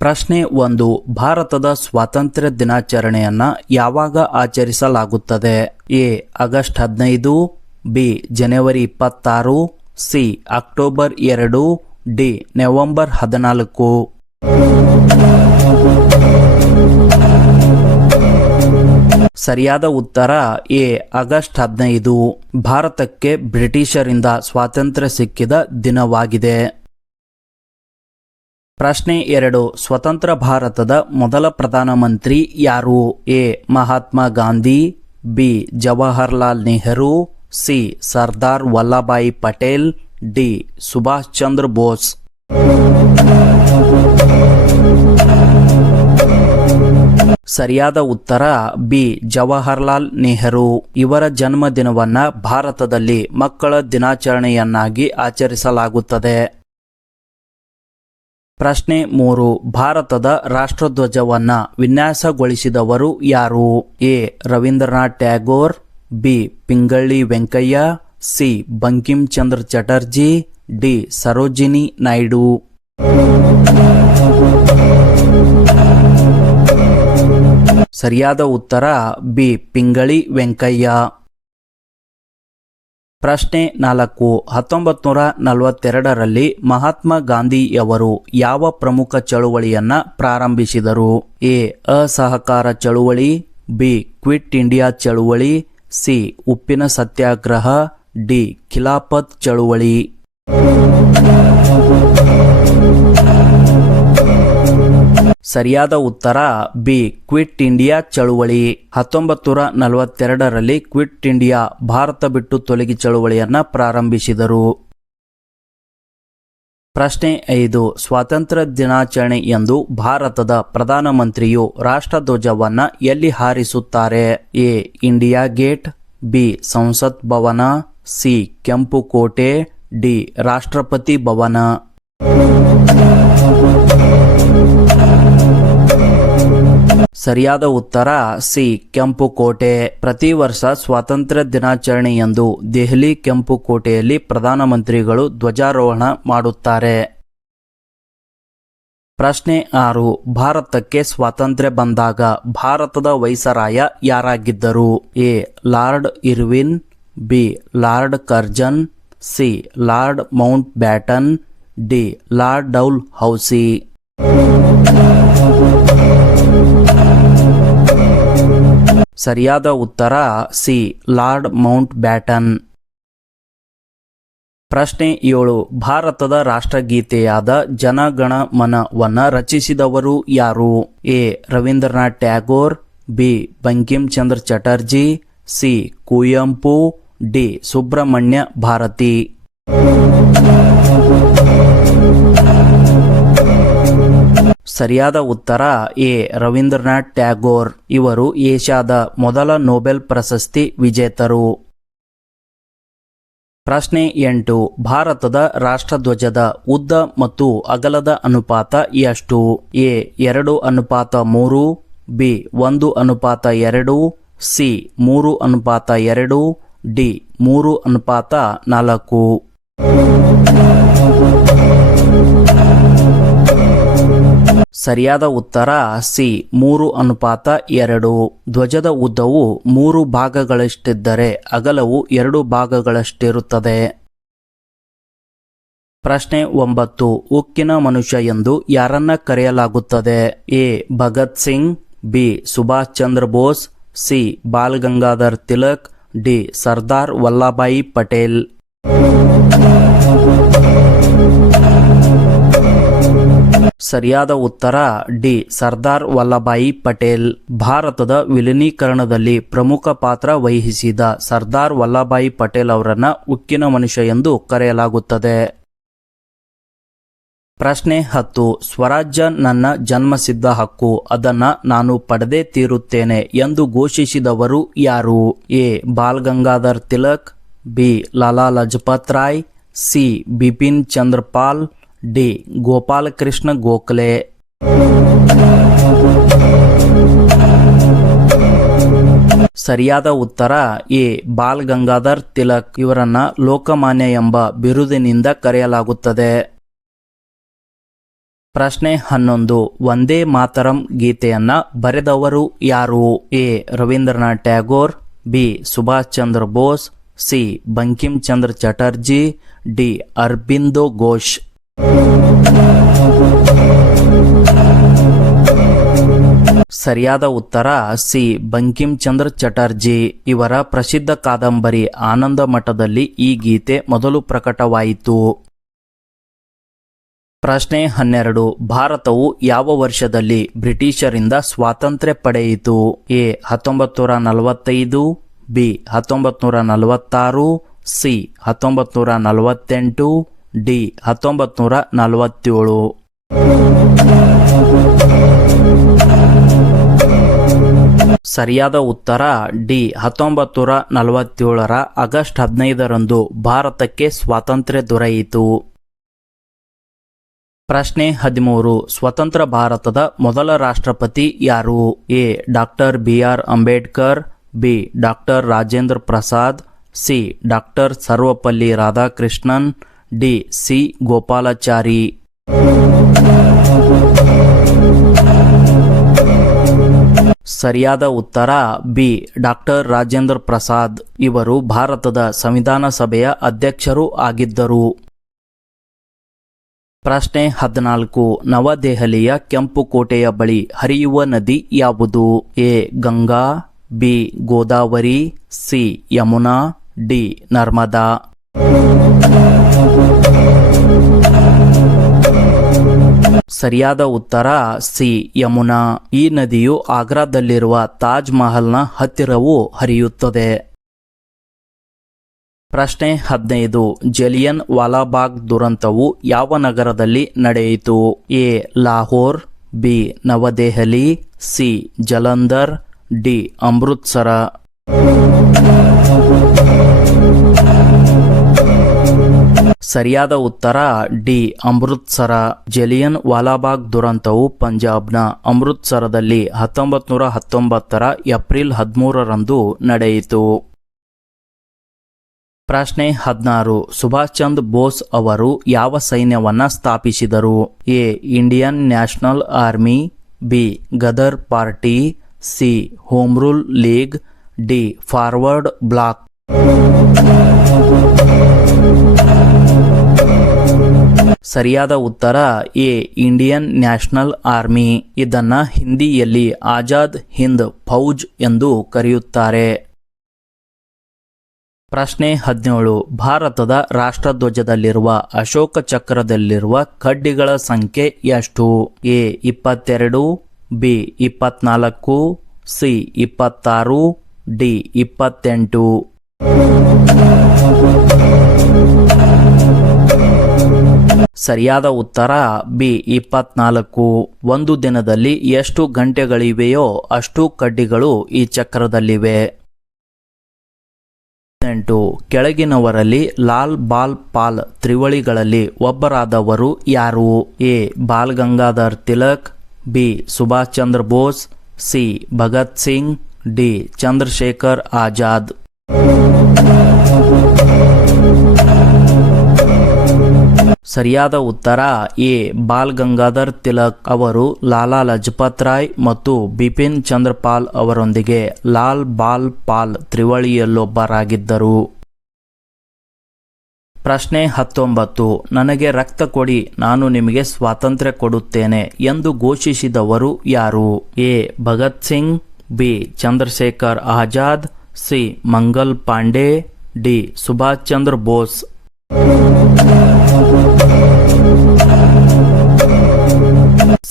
ಪ್ರಶ್ನೆ 1. ಭಾರತದ ಸ್ವಾತಂತ್ರ್ಯ ದಿನಾಚರಣೆಯನ್ನ ಯಾವಾಗ ಆಚರಿಸಲಾಗುತ್ತದೆ? A. August 15, B. January 26, C. October 2, D. November 14. ಸರಿಯಾದ ಉತ್ತರ ಎ. ಆಗಸ್ಟ್ 15. ಭಾರತಕ್ಕೆ ಬ್ರಿಟಿಷರಿಂದ ಸ್ವಾತಂತ್ರ್ಯ ಸಿಕ್ಕಿದ ದಿನವಾಗಿದೆ. ಪ್ರಶ್ನೆ 2. ಸ್ವತಂತ್ರ ಭಾರತದ ಮೊದಲ ಪ್ರಧಾನಮಂತ್ರಿ ಯಾರು? A. Mahatma Gandhi, B. Jawaharlal Nehru, C. Sardar Vallabhbhai Patel, D. Subhash Chandra Bose. ಸರಿಯಾದ ಉತ್ತರ ಬಿ. ಜವಾಹರ್ಲಾಲ್ ನೆಹರು. ಇವರ ಜನ್ಮದಿನವನ್ನ ಭಾರತದಲ್ಲಿ ಮಕ್ಕಳ ದಿನಾಚರಣೆಯನ್ನಾಗಿ ಆಚರಿಸಲಾಗುತ್ತದೆ. ಪ್ರಶ್ನೆ 3. ಭಾರತದ ರಾಷ್ಟ್ರಧ್ವಜವನ್ನ ವಿನ್ಯಾಸಗೊಳಿಸಿದವರು ಯಾರು? A. Rabindranath Tagore, B. Pingali Venkayya, C. Bankim Chandra Chatterjee, D. Sarojini Naidu. ಸರಿಯಾದ ಉತ್ತರ ಬಿ. ಪಿಂಗಳಿ ವೆಂಕಯ್ಯ. ಪ್ರಶ್ನೆ 4. 1942ರಲ್ಲಿ ಮಹಾತ್ಮ ಗಾಂಧಿಯವರು ಯಾವ ಪ್ರಮುಖ ಚಳುವಳಿಯನ್ನ ಪ್ರಾರಂಭಿಸಿದರು? ಎ. ಅಸಹಕಾರ ಚಳುವಳಿ, ಬಿ. ಕ್ವಿಟ್ ಇಂಡಿಯಾ ಚಳುವಳಿ, ಸಿ. ಉಪ್ಪಿನ ಸತ್ಯಾಗ್ರಹ, ಡಿ. ಖಿಲಾಫತ್ ಚಳುವಳಿ. ಸರಿಯಾದ ಉತ್ತರ ಬಿ. ಕ್ವಿಟ್ ಇಂಡಿಯಾ ಚಳುವಳಿ. 1942ರಲ್ಲಿ ಕ್ವಿಟ್ ಇಂಡಿಯಾ ಭಾರತ ಬಿಟ್ಟು ತೊಲಗಿ ಚಳುವಳಿಯನ್ನ ಪ್ರಾರಂಭಿಸಿದರು. ಪ್ರಶ್ನೆ 5. ಸ್ವಾತಂತ್ರ್ಯ ದಿನಾಚರಣೆ ಎಂದು ಭಾರತದ ಪ್ರಧಾನಮಂತ್ರಿಯು ರಾಷ್ಟ್ರಧ್ವಜವನ್ನ ಎಲ್ಲಿ ಹಾರಿಸುತ್ತಾರೆ? ಎ. India gate, B. ಸಂಸತ್ ಭವನ, ಸಿ. ಕೆಂಪು ಕೋಟೆ, ಡಿ. ರಾಷ್ಟ್ರಪತಿ ಭವನ. ಸರಿಯಾದ ಉತ್ತರ ಸಿ. ಕೆಂಪು ಕೋಟೆ. ಪ್ರತಿ ವರ್ಷ ಸ್ವಾತಂತ್ರ್ಯ ದಿನಾಚರಣೆಯಂದು ದೆಹಲಿ ಕೆಂಪು ಕೋಟೆಯಲ್ಲಿ ಪ್ರಧಾನಮಂತ್ರಿಗಳು ಧ್ವಜಾರೋಹಣ ಮಾಡುತ್ತಾರೆ. ಪ್ರಶ್ನೆ 6. ಭಾರತಕ್ಕೆ ಸ್ವಾತಂತ್ರ್ಯ ಬಂದಾಗ ಭಾರತದ ವೈಸರಾಯ ಯಾರಾಗಿದ್ದರು? A. Lord Irwin, B. Lord Curzon, C. Lord Mountbatten, D. Lord Dalhousie. ಸರಿಯಾದ ಉತ್ತರ ಸಿ. Lord Mount baton. ಪ್ರಶ್ನೆ 7. ಭಾರತದ ರಾಷ್ಟ್ರಗೀತೆಯಾದ ಜನಗಣ ಮನವನ್ನ ರಚಿಸಿದವರು ಯಾರು? A. Rabindranath Tagore, B. Bankim Chandra Chatterjee, C. Kuvempu, D. Subramania Bharati. ಸರಿಯಾದ ಉತ್ತರ ಎ. ರವೀಂದ್ರನಾಥ್ ಟ್ಯಾಗೋರ್. ಇವರು ಏಷ್ಯಾದ ಮೊದಲ ನೊಬೆಲ್ ಪ್ರಶಸ್ತಿ ವಿಜೇತರು. ಪ್ರಶ್ನೆ 8. ಭಾರತದ ರಾಷ್ಟ್ರಧ್ವಜದ ಉದ್ದ ಮತ್ತು ಅಗಲದ ಅನುಪಾತ ಎಷ್ಟು? ಎ. 2:3, ಬಿ. 1:2, ಸಿ. 3:2, ಡಿ. 3:4. ಸರಿಯಾದ ಉತ್ತರ ಸಿ. 3:2. ಧ್ವಜದ ಉದ್ದವು 3 ಭಾಗಗಳಷ್ಟಿದ್ದರೆ ಅಗಲವು 2 ಭಾಗಗಳಷ್ಟಿರುತ್ತದೆ. ಪ್ರಶ್ನೆ 9. ಉಕ್ಕಿನ ಮನುಷ್ಯ ಎಂದು ಯಾರನ್ನ ಕರೆಯಲಾಗುತ್ತದೆ? A. Bhagat Singh, B. Subhash Chandra Bose, C. Ball Gangadhar Tilak, D. Sardar Vallabhbhai Patel. ಸರಿಯಾದ ಉತ್ತರ ಡಿ. ಸರ್ದಾರ್ ವಲ್ಲಭಾಯಿ ಪಟೇಲ್. ಭಾರತದ ವಿಲೀನೀಕರಣದಲ್ಲಿ ಪ್ರಮುಖ ಪಾತ್ರ ವಹಿಸಿದ ಸರ್ದಾರ್ ವಲ್ಲಭಾಯಿ ಪಟೇಲ್ ಅವರನ್ನ ಉಕ್ಕಿನ ಮನುಷ್ಯ ಎಂದು ಕರೆಯಲಾಗುತ್ತದೆ. ಪ್ರಶ್ನೆ 10. ಸ್ವರಾಜ್ಯ ನನ್ನ ಜನ್ಮಸಿದ್ಧ ಹಕ್ಕು, ಅದನ್ನ ನಾನು ಪಡೆದೇ ತೀರುತ್ತೇನೆ ಎಂದು ಘೋಷಿಸಿದವರು ಯಾರು? A. Bal Gangadhar Tilak, B. Lala Lajpat Rai, C. Bipin Chandra Pal, D. Gopal Krishna Gokhale. ಸರಿಯಾದ ಉತ್ತರ ಎ. ಬಾಲ್ ಗಂಗಾಧರ್ ತಿಲಕ್. ಇವರನ್ನ ಲೋಕಮಾನ್ಯ ಎಂಬ ಬಿರುದಿನಿಂದ ಕರೆಯಲಾಗುತ್ತದೆ. ಪ್ರಶ್ನೆ 11. ವಂದೇ ಮಾತರಂ ಗೀತೆಯನ್ನ ಬರೆದವರು ಯಾರು? A. Rabindranath Tagore, B. Subhash Chandra Bose, C. Bankim Chandra Chatterjee, D. Aurobindo Ghosh. ಸರಿಯಾದ ಉತ್ತರ ಸಿ. ಬಂಕಿಂ ಚಂದ್ರ ಚಟರ್ಜಿ. ಇವರ ಪ್ರಸಿದ್ಧ ಕಾದಂಬರಿ ಆನಂದ ಮಠದಲ್ಲಿ ಈ ಗೀತೆ ಮೊದಲು ಪ್ರಕಟವಾಯಿತು. ಪ್ರಶ್ನೆ 12. ಭಾರತವು ಯಾವ ವರ್ಷದಲ್ಲಿ ಬ್ರಿಟಿಷರಿಂದ ಸ್ವಾತಂತ್ರ್ಯ ಪಡೆಯಿತು? ಎ. 1945, ಬಿ. 1946, ಸಿ. 1948, ಡಿ. 1947. ಸರಿಯಾದ ಉತ್ತರ ಡಿ. 1947ರ ಆಗಸ್ಟ್ 15ರಂದು ಭಾರತಕ್ಕೆ ಸ್ವಾತಂತ್ರ್ಯ ದೊರೆಯಿತು. ಪ್ರಶ್ನೆ 13. ಸ್ವತಂತ್ರ ಭಾರತದ ಮೊದಲ ರಾಷ್ಟ್ರಪತಿ ಯಾರು? A. Doctor B R. Ambedkar, B. Doctor Rajendra Prasad, C. Doctor Sarvepalli Radhakrishnan, D. C. Gopalachari. ಸರಿಯಾದ ಉತ್ತರ ಬಿ. ಡಾಕ್ಟರ್ ರಾಜೇಂದ್ರ ಪ್ರಸಾದ್. ಇವರು ಭಾರತದ ಸಂವಿಧಾನ ಸಭೆಯ ಅಧ್ಯಕ್ಷರೂ ಆಗಿದ್ದರು. ಪ್ರಶ್ನೆ 14. ನವದೆಹಲಿಯ ಕೆಂಪು ಕೋಟೆಯ ಬಳಿ ಹರಿಯುವ ನದಿ ಯಾವುದು? A. Ganga, B. Godavari, C. Yamuna, D. Narmada. ಸರಿಯಾದ ಉತ್ತರ ಸಿ. ಯಮುನಾ. ಈ ನದಿಯು ಆಗ್ರಾದಲ್ಲಿರುವ ತಾಜ್ ಮಹಲ್ನ ಹತ್ತಿರವೂ ಹರಿಯುತ್ತದೆ. ಪ್ರಶ್ನೆ 15. ಜಲಿಯನ್ ವಾಲಾಬಾಗ್ ದುರಂತವು ಯಾವ ನಗರದಲ್ಲಿ ನಡೆಯಿತು? A. Lahore, B. New Delhi, C. Jalandhar, D. Amritsar. ಸರಿಯಾದ ಉತ್ತರ ಡಿ. ಅಮೃತ್ಸರ. ಜಲಿಯನ್ ವಾಲಾಬಾಗ್ ದುರಂತವು ಪಂಜಾಬ್ನ ಅಮೃತ್ಸರದಲ್ಲಿ 1919ರ ಏಪ್ರಿಲ್ 13ರಂದು ನಡೆಯಿತು. ಪ್ರಶ್ನೆ 16. ಸುಭಾಷ್ ಚಂದ್ರ ಬೋಸ್ ಅವರು ಯಾವ ಸೈನ್ಯವನ್ನ ಸ್ಥಾಪಿಸಿದರು? A. Indian National Army, B. Ghadar party, C. Home rule league, D. Forward bloc. ಸರಿಯಾದ ಉತ್ತರ ಎ. Indian National army. ಇದನ್ನ ಹಿಂದಿಯಲ್ಲಿ ಆಜಾದ್ ಹಿಂದ್ ಫೌಜ್ ಎಂದು ಕರೆಯುತ್ತಾರೆ. ಪ್ರಶ್ನೆ 17. ಭಾರತದ ರಾಷ್ಟ್ರಧ್ವಜದಲ್ಲಿರುವ ಅಶೋಕ ಚಕ್ರದಲ್ಲಿರುವ ಕಡ್ಡಿಗಳ ಸಂಖ್ಯೆ ಎಷ್ಟು? ಎ. 22, ಬಿ. 24, ಸಿ. 26, ಡಿ. 28. ಸರಿಯಾದ ಉತ್ತರ ಬಿ. 24. ಒಂದು ದಿನದಲ್ಲಿ ಎಷ್ಟು ಗಂಟೆಗಳಿವೆಯೋ ಅಷ್ಟು ಕಡ್ಡಿಗಳು ಈ ಚಕ್ರದಲ್ಲಿವೆ. 8. ಕೆಳಗಿನವರಲ್ಲಿ ಲಾಲ್ ಬಾಲ್ ಪಾಲ್ ತ್ರಿವಳಿಗಳಲ್ಲಿ ಒಬ್ಬರಾದವರು ಯಾರು? A. Bal Gangadhar Tilak, B. Subhash Chandra Bose, C. Bhagat Singh, D. Chandrashekhar Azad. ಸರಿಯಾದ ಉತ್ತರ ಎ. ಬಾಲ್ ಗಂಗಾಧರ್ ತಿಲಕ್. ಅವರು ಲಾಲಾ ಲಜಪತ್ ರಾಯ್ ಮತ್ತು ಬಿಪಿನ್ ಚಂದ್ರಪಾಲ್ ಅವರೊಂದಿಗೆ ಲಾಲ್ ಬಾಲ್ ಪಾಲ್ ತ್ರಿವಳಿಯಲ್ಲೊಬ್ಬರಾಗಿದ್ದರು. ಪ್ರಶ್ನೆ 19. ನನಗೆ ರಕ್ತ ಕೊಡಿ, ನಾನು ನಿಮಗೆ ಸ್ವಾತಂತ್ರ್ಯ ಕೊಡುತ್ತೇನೆ ಎಂದು ಘೋಷಿಸಿದವರು ಯಾರು? A. Bhagat Singh, B. Chandrashekhar Azad, C. Mangal Pandey, D. Subhash Chandra Bose.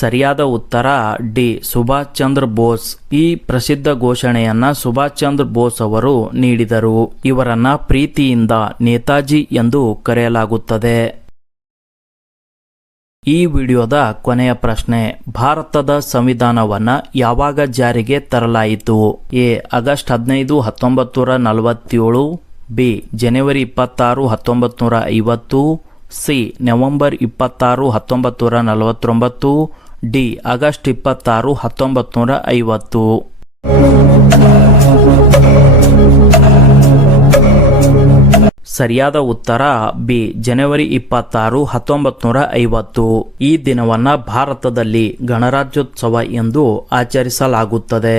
ಸರಿಯಾದ ಉತ್ತರ ಡಿ. ಸುಭಾಷ್ ಚಂದ್ರ ಬೋಸ್. ಈ ಪ್ರಸಿದ್ಧ ಘೋಷಣೆಯನ್ನ ಸುಭಾಷ್ ಚಂದ್ರ ಬೋಸ್ ಅವರು ನೀಡಿದರು. ಇವರನ್ನ ಪ್ರೀತಿಯಿಂದ ನೇತಾಜಿ ಎಂದು ಕರೆಯಲಾಗುತ್ತದೆ. ಈ ವಿಡಿಯೋದ ಕೊನೆಯ ಪ್ರಶ್ನೆ. ಭಾರತದ ಸಂವಿಧಾನವನ್ನ ಯಾವಾಗ ಜಾರಿಗೆ ತರಲಾಯಿತು? A. August 15, 1947, B. January 26, 1950, C. November 26, 1949, D. August 26, 1950. ಸರಿಯಾದ ಉತ್ತರ ಬಿ ಜನವರಿ 26, 1950. ಈ ದಿನವನ್ನ ಭಾರತದಲ್ಲಿ ಗಣರಾಜ್ಯೋತ್ಸವ ಎಂದು ಆಚರಿಸಲಾಗುತ್ತದೆ.